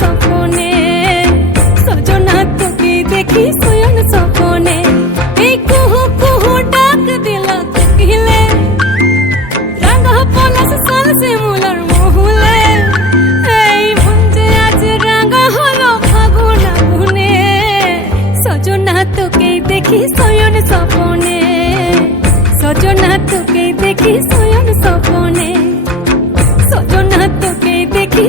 স্বপনে, সজনা তোকে দেখি শয়ন স্বপনে। এই কুহু কুহু ডাক দিল কোকিলে, রাঙা পলাশ সাল শিমুলার মহুলে। এই মন যে আজ রাঙা হলো ফাগুন আগুনে, সজনা তোকে দেখি শয়ন স্বপনে, সজনা তোকে দেখি শয়ন স্বপনে, সজনা তোকে দেখি।